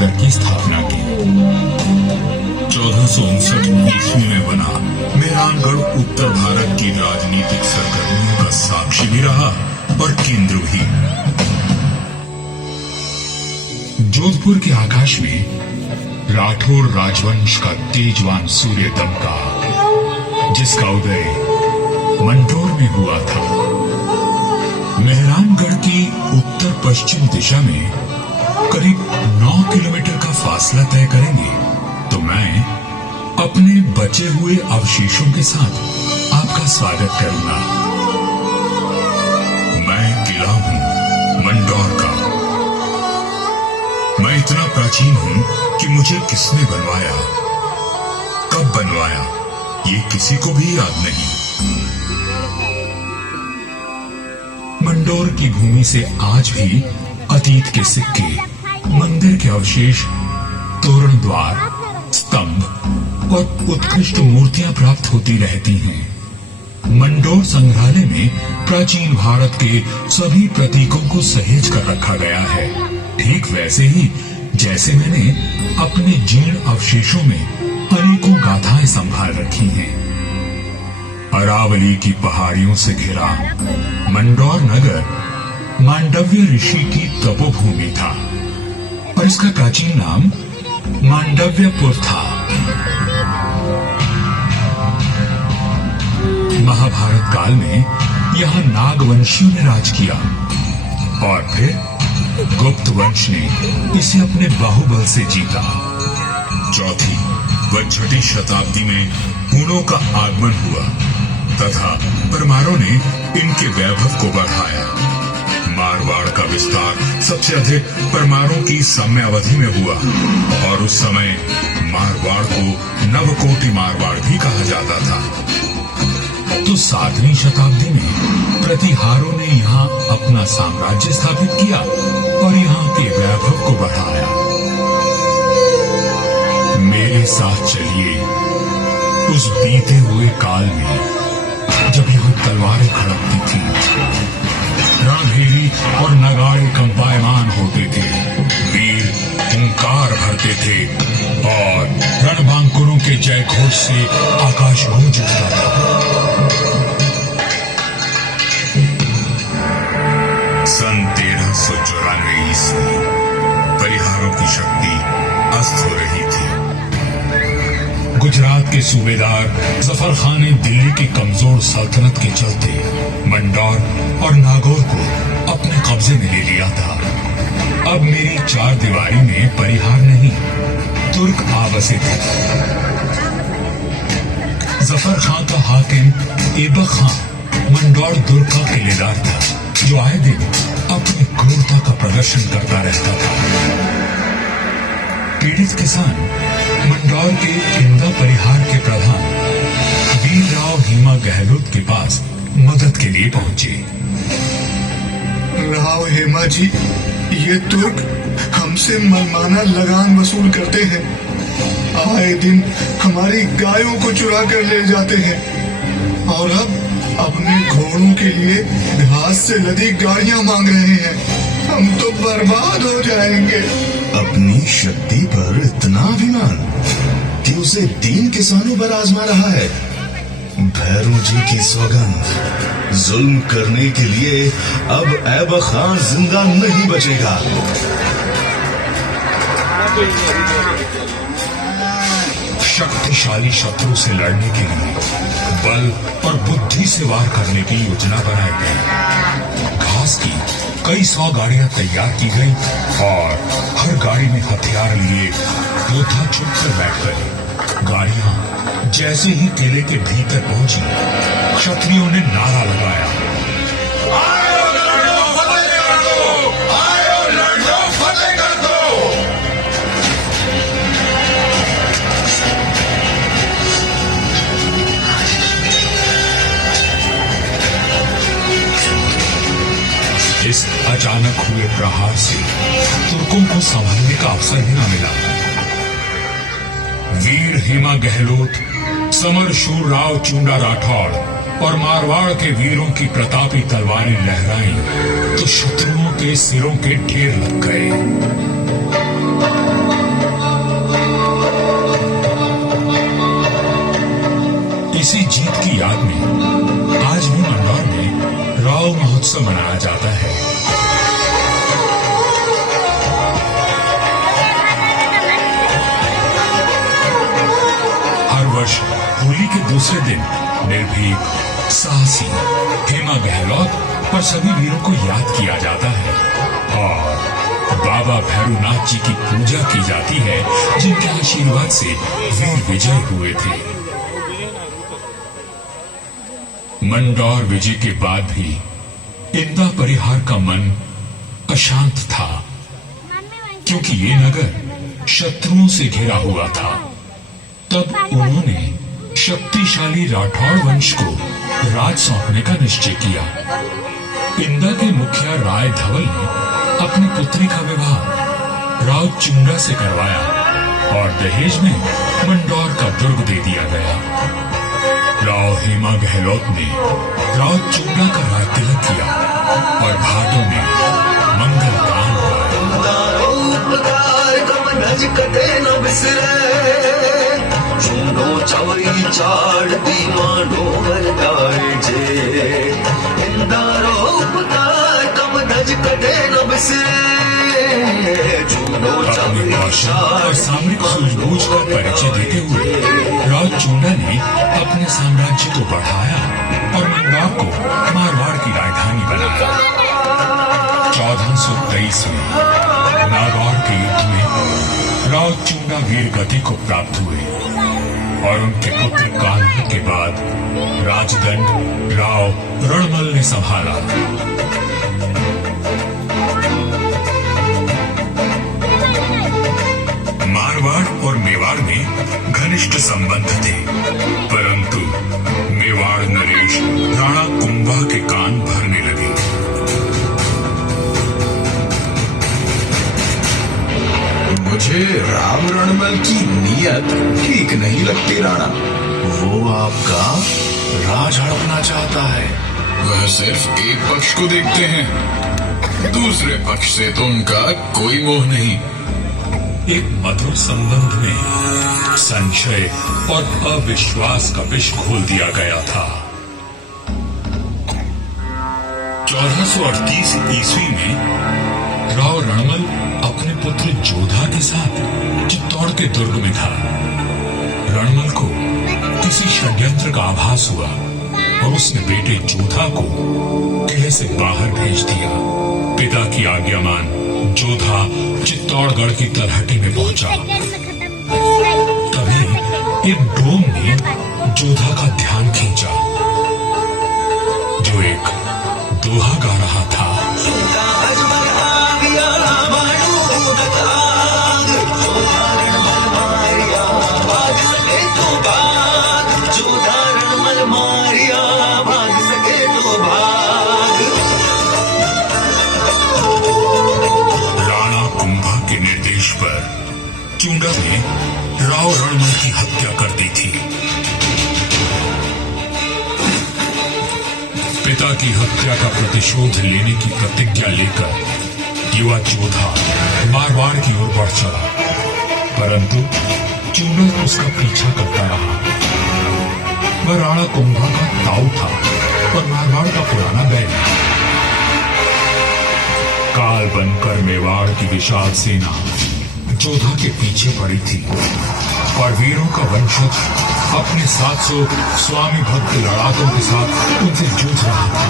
नगर की स्थापना की। 1459 ईस्वी में बना मेहरानगढ़ उत्तर भारत की राजनीतिक सरगर्मियों का साक्षी भी रहा और केंद्र भी। जोधपुर के आकाश में राठौर राजवंश का तेजवान सूर्य दमका, जिसका उदय मंडोर में हुआ था। मेहरानगढ़ की उत्तर पश्चिम दिशा में करीब 9 किलोमीटर का फासला तय करेंगे तो मैं अपने बचे हुए अवशेषों के साथ आपका स्वागत करूंगा। मैं किला हूं मंडोर का। मैं इतना प्राचीन हूं कि मुझे किसने बनवाया, कब बनवाया, ये किसी को भी याद नहीं। मंडोर की भूमि से आज भी अतीत के सिक्के, मंदिर के अवशेष, तोरण द्वार, स्तंभ और उत्कृष्ट मूर्तियां प्राप्त होती रहती हैं। मंडोर संग्रहालय में प्राचीन भारत के सभी प्रतीकों को सहेज कर रखा गया है, ठीक वैसे ही जैसे मैंने अपने जीर्ण अवशेषों में अनेकों गाथाएं संभाल रखी हैं। अरावली की पहाड़ियों से घिरा मंडोर नगर मांडव्य ऋषि की तपोभूमि था और इसका प्राचीन नाम मांडव्यपुर था। महाभारत काल में यहाँ नागवंशियों ने राज किया और फिर गुप्त वंश ने इसे अपने बाहुबल से जीता। चौथी व छठी शताब्दी में हूणों का आगमन हुआ तथा परमारों ने इनके वैभव को बढ़ाया। मारवाड़ का विस्तार सबसे अधिक परमारों की समयावधि में हुआ और उस समय मारवाड़ को नवकोटि मारवाड़ भी कहा जाता था। तो 7वीं शताब्दी में प्रतिहारों ने यहाँ अपना साम्राज्य स्थापित किया और यहाँ के वैभव को बढ़ाया। मेरे साथ चलिए उस बीते हुए काल में जब यहाँ तलवारें खड़कती थी, रणभेरी और नगाड़े कंपायमान होते थे, वीर हुंकार भरते थे और रणबांकुरों के जय घोष से आकाश गूंज उठता था। सन 1394 ईस्वी परिहारों की शक्ति अस्त हो रही थी। गुजरात के सूबेदार जफर खान ने दिल्ली की कमजोर सल्तनत के चलते मंडोर और नागौर को अपने कब्जे में ले लिया था। अब मेरी चार दीवारी में परिहार नहीं, तुर्क आ बसे थे। जफर खान का हाकिम ऐबक खान मंडोर दुर्ग का किलेदार था, जो आए दिन अपनी क्रूरता का प्रदर्शन करता रहता था। पीड़ित किसान मंडोर के इंदा परिहार के प्रधान वीरराव हेमा गहलोत के पास मदद के लिए पहुंचे। राव हेमा जी, ये तुर्क हमसे मनमाना लगान वसूल करते हैं। आए दिन हमारी गायों को चुरा कर ले जाते हैं और अब अपने घोड़ों के लिए घास से लदी गाड़ियां मांग रहे हैं। हम तो बर्बाद हो जाएंगे। अपनी शक्ति पर इतना अभिमान कि उसे 3 किसानों पर आजमा रहा है। भैरू जी की सौगंध, जुल्म करने के लिए अब ऐबक खान जिंदा नहीं बचेगा। शक्तिशाली शत्रु से लड़ने के लिए बल और बुद्धि से वार करने की योजना बनाई गई। घास की कई 100 गाड़ियां तैयार की गई और हर गाड़ी में हथियार लिए योद्धा छुपकर बैठ गए। गाड़ियां जैसे ही किले के भीतर पहुंची, क्षत्रियों ने नारा लगाया, आयो लड़ो फतेह कर दो, आयो लड़ो फतेह कर दो। इस अचानक हुए प्रहार से तुर्कों को संभलने का अवसर ही न मिला। वीर हेमा गहलोत, समर शूर राव चुंडा राठौड़ और मारवाड़ के वीरों की प्रतापी तलवारें लहराई तो शत्रुओं के सिरों के ढेर लग गए। दूसरे दिन निर्भीक, साहसी हेमा गहलोत और सभी वीरों को याद किया जाता है और बाबा भैरवनाथ जी की पूजा की जाती है, जिनके आशीर्वाद से वीर विजय हुए थे। मंडौर विजय के बाद भी इंदा परिहार का मन अशांत था, क्योंकि ये नगर शत्रुओं से घिरा हुआ था। तब उन्होंने शक्तिशाली राठौड़ वंश को राज सौंपने का निश्चय किया। इंदा के मुखिया राय धवल ने अपनी पुत्री का विवाह राव चुंडा से करवाया और दहेज में मंडौर का दुर्ग दे दिया गया। राव हेमा गहलोत ने राव चुंडा का राज तिलक किया और भाटों में मंगल गान कदे न बिसरे चूनो चवई चाड़ दी मांडो वरदाए जे इंदारो उपकार कम नज कदे न बिसरे चूनो अपने कौशल और सामरिक सूझबूझ का परिचय देते हुए राव चुंडा ने अपने साम्राज्य को बढ़ाया और मंडौर को मारवाड़ की राजधानी बनाया। 1423 में नागौर के युद्ध में राव चुंडा वीर गति को प्राप्त हुए और उनके पुत्र कान्हा के बाद राजदंड राव रणमल ने संभाला। मारवाड़ और मेवाड़ में घनिष्ठ संबंध थे, परंतु मेवाड़ नरेश राणा कुंभा के कान भरने लगे। मुझे राम रणमल की नीयत ठीक नहीं लगती राणा। वो आपका राज हड़पना चाहता है। वह सिर्फ एक पक्ष को देखते हैं, दूसरे पक्ष से तो उनका कोई मोह नहीं। एक मधुर संबंध में संशय और अविश्वास का विष घोल दिया गया था। 1438 ईस्वी में राव रणमल अपने पुत्र जोधा के साथ चित्तौड़ के दुर्ग में था। रणमल को किसी षड्यंत्र का आभास हुआ और उसने बेटे जोधा को किले से बाहर भेज दिया। पिता की आज्ञा मान जोधा चित्तौड़गढ़ की तलहटी में पहुंचा। तभी एक डोम ने जोधा का ध्यान खींचा, जो एक दोहा गा रहा था। चुंडा ने राव रणमल की हत्या कर दी थी। पिता की हत्या का प्रतिशोध लेने की प्रतिज्ञा लेकर युवा जोधा मारवाड़ की ओर बढ़ चला, परंतु चुंडा उसका पीछा करता रहा। वह राणा कुंभा का ताऊ था और मारवाड़ का पुराना बैल। काल बनकर मेवाड़ की विशाल सेना जोधा के पीछे पड़ी थी और वीरों का वंशज अपने 700 स्वामी भक्त लड़ाकों के साथ उनसे जूझ रहा था।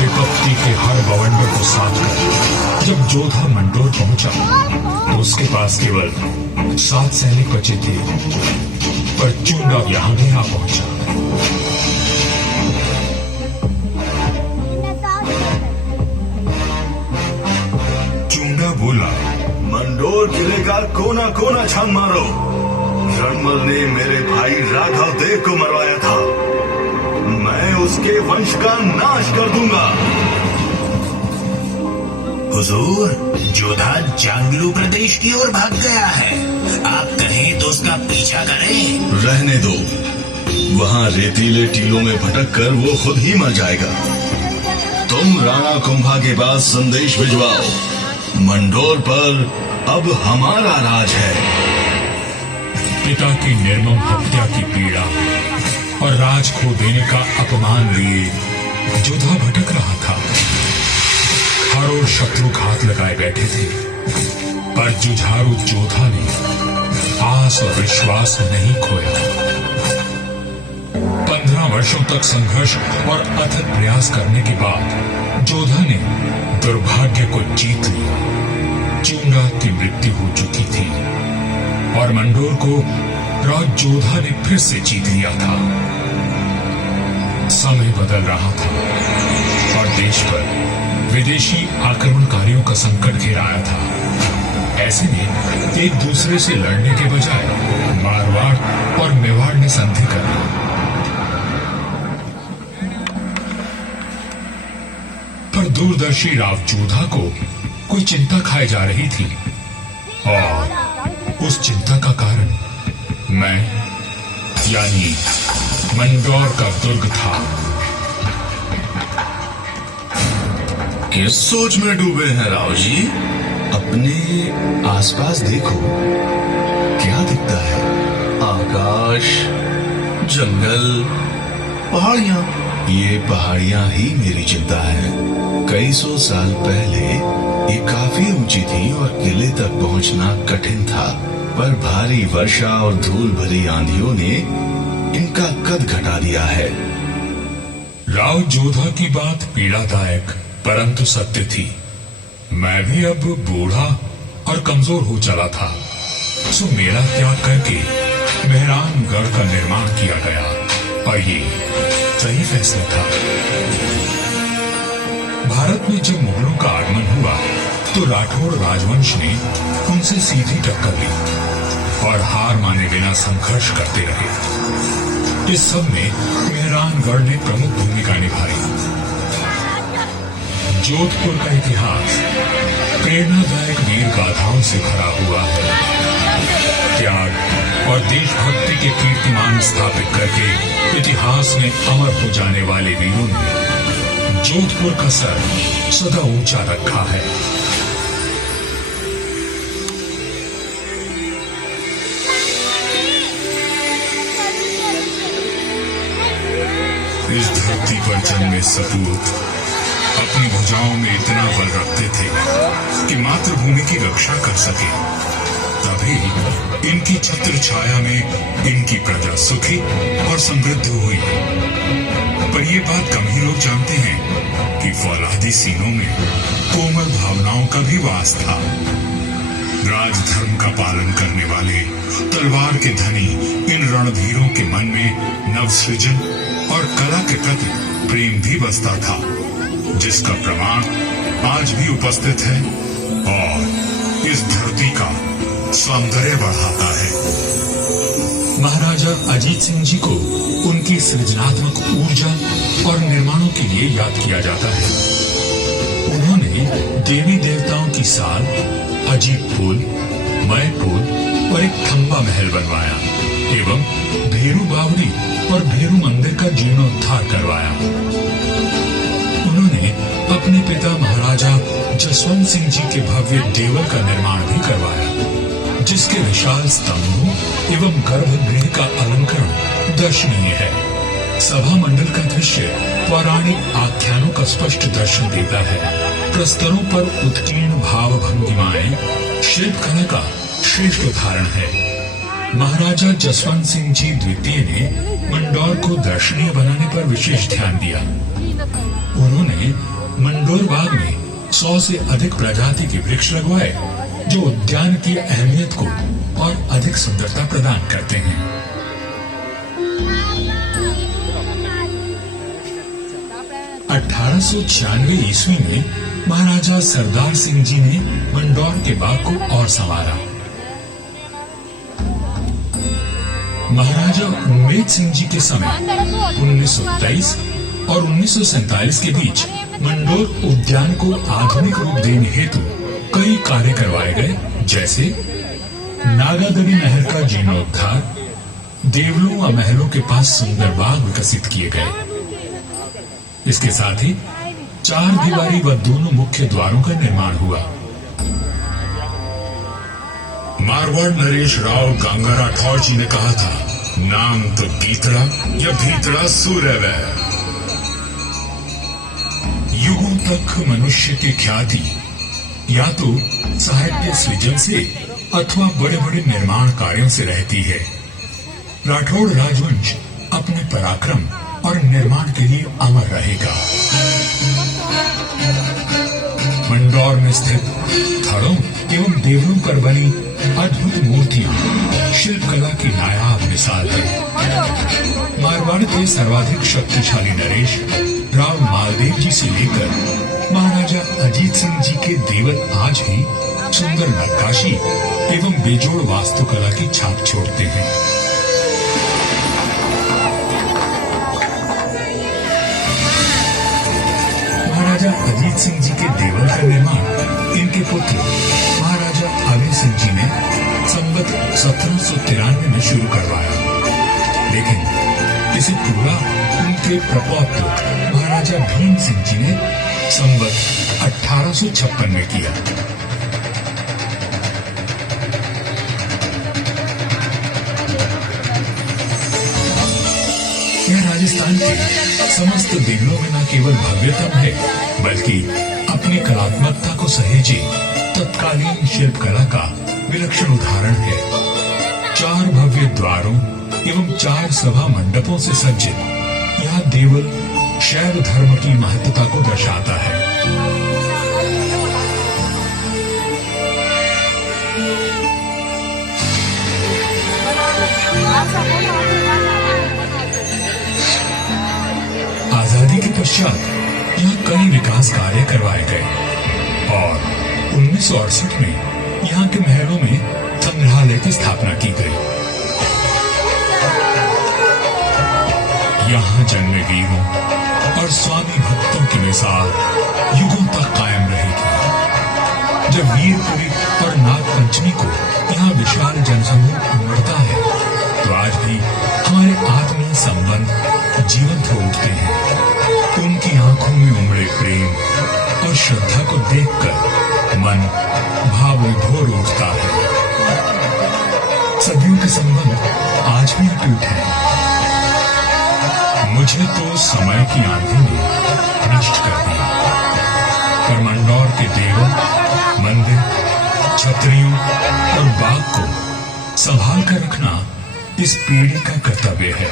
विपत्ति के हर बवंडर को साथ कर जब जोधा मंडोर पहुंचा तो उसके पास केवल 7 सैनिक बचे थे, पर चुंडा यहां नहीं आ पहुंचा। चुंडा बोला, मंडोर किले का कोना कोना छान मारो। रणमल ने मेरे भाई राघव देव को मरवाया था, मैं उसके वंश का नाश कर दूंगा। हुजूर, जोधा जांगलू प्रदेश की ओर भाग गया है। आप कहें तो उसका पीछा करें। रहने दो, वहाँ रेतीले टीलों में भटक कर वो खुद ही मर जाएगा। तुम राणा कुंभा के पास संदेश भिजवाओ, मंडोर पर अब हमारा राज है। पिता की निर्मम हत्या की पीड़ा और राज खो देने का अपमान लिए जोधा भटक रहा था। हर ओर शत्रु घात लगाए बैठे थे, पर जुझारू जोधा ने आस और विश्वास नहीं खोया। वर्षों तक संघर्ष और अथक प्रयास करने के बाद जोधा ने दुर्भाग्य को जीत लिया। चूंडा की मृत्यु हो चुकी थी और मंडोर को राज जोधा ने फिर से जीत लिया था। समय बदल रहा था और देश पर विदेशी आक्रमणकारियों का संकट घेर आया था। ऐसे में एक दूसरे से लड़ने के बजाय मारवाड़ और मेवाड़ ने संधि कर ली। पर दूरदर्शी राव जोधा को कोई चिंता खाए जा रही थी और उस चिंता का कारण मैं यानी मंदौर का दुर्ग था। किस सोच में डूबे हैं राव जी? अपने आसपास देखो, क्या दिखता है? आकाश, जंगल, पहाड़ियां। ये पहाड़ियां ही मेरी चिंता है। कई सौ साल पहले ये काफी ऊंची थी और किले तक पहुंचना कठिन था, पर भारी वर्षा और धूल भरी आंधियों ने इनका कद घटा दिया है। राव जोधा की बात पीड़ादायक परंतु सत्य थी। मैं भी अब बूढ़ा और कमजोर हो चला था, सो मेरा त्याग करके मेहरानगढ़ का निर्माण किया गया और ये सही फैसला था। भारत में जब मुगलों का आगमन हुआ तो राठौड़ राजवंश ने उनसे सीधी टक्कर ली और हार माने बिना संघर्ष करते रहे। इस सब में मेहरानगढ़ ने प्रमुख भूमिका निभाई। जोधपुर का इतिहास प्रेरणादायक वीर गाथाओं से भरा हुआ है। त्याग और देशभक्ति के कीर्तिमान स्थापित करके इतिहास में अमर हो जाने वाले वीरों ने जोधपुर का सर सदा ऊंचा रखा है। इस धरती पर जन्मे सपूत अपनी भुजाओं में इतना बल रखते थे कि मातृभूमि की रक्षा कर सके। तभी इनकी छत्र छाया में इनकी प्रजा सुखी और समृद्ध हुई। पर ये बात कम ही लोग जानते हैं कि फौलादी सीनों में कोमल भावनाओं का भी वास था। राजधर्म का पालन करने वाले तलवार के धनी इन रणधीरों के मन में नवसृजन और कला के प्रति प्रेम भी बसता था, जिसका प्रमाण आज भी उपस्थित है और इस धरती का सौंदर्य बढ़ाता है। महाराजा अजीत सिंह जी को उनकी सृजनात्मक ऊर्जा और निर्माणों के लिए याद किया जाता है। उन्होंने देवी देवताओं की साल, अजीत पुल, मय पुल और एक खंबा महल बनवाया एवं भेरू बावड़ी और भेरू मंदिर का जीर्णोद्धार करवाया। उन्होंने अपने पिता महाराजा जसवंत सिंह जी के भव्य देवल का निर्माण भी करवाया, जिसके विशाल स्तंभों एवं गर्भगृह का अलंकरण दर्शनीय है। सभा मंडल का दृश्य पौराणिक आख्यानों का स्पष्ट दर्शन देता है। प्रस्तरों पर उत्कीर्ण भाव भंगिमाएं शिल्पकला का श्रेष्ठ उदाहरण है। महाराजा जसवंत सिंह जी द्वितीय ने मंडौर को दर्शनीय बनाने पर विशेष ध्यान दिया। उन्होंने मंडोर बाग में 100 से अधिक प्रजाति के वृक्ष लगवाए, जो उद्यान की अहमियत को और अधिक सुंदरता प्रदान करते हैं। 1896 ईस्वी में महाराजा सरदार सिंह जी ने मंडौर के बाग को और संवारा। महाराजा उम्मेद सिंह जी के समय 1923 और 1947 के बीच मंडोर उद्यान को आधुनिक रूप देने हेतु कई कार्य करवाए गए, जैसे नागादरी नहर का जीर्णोद्धार, देवलों व महलों के पास सुंदर बाग विकसित किए गए। इसके साथ ही 4 दीवारी व दोनों मुख्य द्वारों का निर्माण हुआ। मारवाड़ नरेश राव गंगा राठौर जी ने कहा था, नाम तो गीतड़ा या भीतड़ा सूर्य। युगों तक मनुष्य की ख्याति या तो साहित्य सृजन से अथवा बड़े बड़े निर्माण कार्यों से रहती है। राठौड़ राजवंश अपने पराक्रम और निर्माण के लिए अमर रहेगा। मंदौर में स्थित थड़ों एवं देवलों पर बनी अद्भुत मूर्तियां शिल्पकला की नायाब मिसाल है। मारवाड़ के सर्वाधिक शक्तिशाली नरेश राव मालदेव जी से लेकर महाराजा अजीत सिंह जी के देवल आज भी सुंदर नक्काशी एवं बेजोड़ वास्तुकला की छाप छोड़ते हैं। महाराजा अजीत सिंह जी के देवल का निर्माण इनके पुत्र महाराजा अभय सिंह जी ने संवत 1793 में शुरू करवाया, लेकिन इसे पूरा उनके प्रपौत्र महाराजा भीम सिंह जी ने संवत 1856 में किया। यह राजस्थान के समस्त देवलों में न केवल भव्यतम है, बल्कि अपनी कलात्मकता को सहेजे तत्कालीन शिल्पकला का विलक्षण उदाहरण है। 4 भव्य द्वारों एवं 4 सभा मंडपों से सज्जित यह देवल शैव धर्म की महत्ता को दर्शाता है। आजादी के पश्चात यहाँ कई विकास कार्य करवाए गए और 1968 में यहाँ के महलों में संग्रहालय की स्थापना की गई। यहाँ जन्मे वीरों और स्वामी भक्तों की मिसाल युगों तक कायम रहेगी। जब वीरपुरी और नाग पंचमी को यहाँ विशाल जनसमूह उमड़ता है, तो आज भी हमारे आत्मीय संबंध जीवंत हो उठते हैं। उनकी आंखों में उमड़े प्रेम और श्रद्धा को देखकर मन भाव विभोर उठता है। सदियों के संबंध आज भी अटूट है। मुझे तो समय की आंधी ने नष्ट कर दिया, पर मंदौर के देवल, मंदिर, छतरियों और बाग को संभाल कर रखना इस पीढ़ी का कर्तव्य है।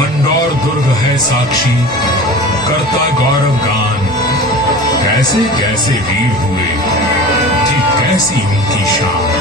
मंदौर दुर्ग है साक्षी, करता गौरव गान, कैसे कैसे वीर हुए, थी कैसी उनकी शान।